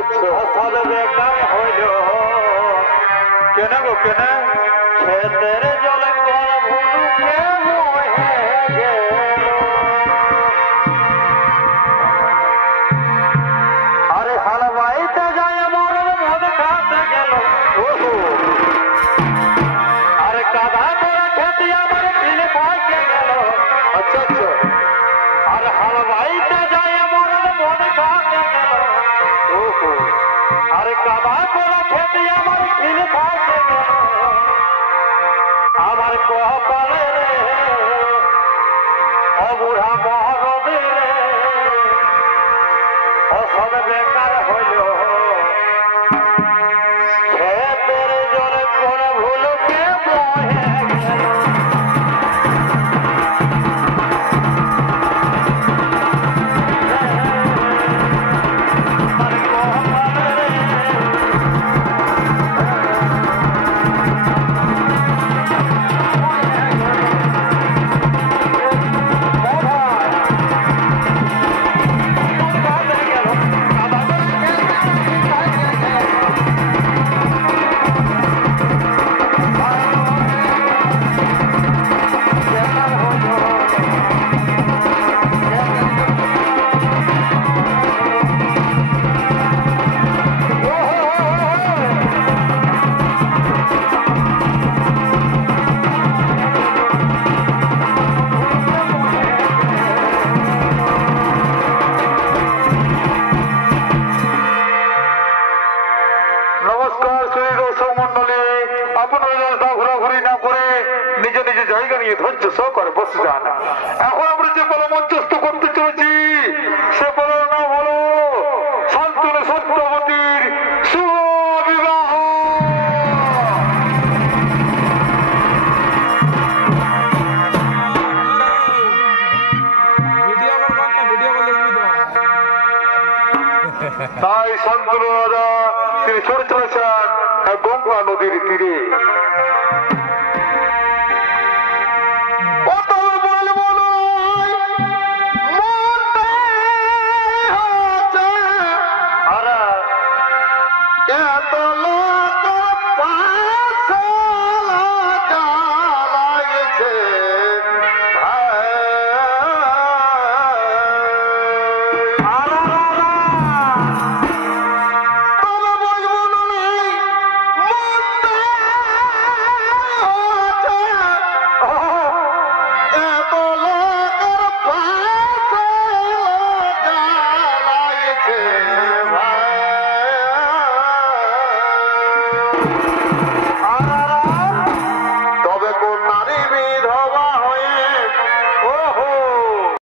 সব বেকার হইল কেন গো কেন খেতের জল কল ভুলুকে বহে গেল আরে হাল বাইতে যায় মরণ মদ খাতে গেল আরে কাদা করে খেতে আমার কিনে পাইতে গেল আচ্ছা আচ্ছা আর হাল বাইতে যায় মরণ মদ খাতে গেল আরে কাদা করে খেতে আমার কিনে পাইতে গেল আমার কপালে রে অবুড়া মহরদে রে সব বেকার হইল খেতের জল কোন ভুলকে বহে গেল ধৈর্য সহকারে বসে যান এখন আমরা যে বলো মঞ্চস্থ করতে চলেছি সে বলো না বলো শান্তনু সত্যবতীর শুভ বিবাহ তাই শান্তনু দাদা তিনি চলে চলেছেন গঙ্গা নদীর তীরে এত লোক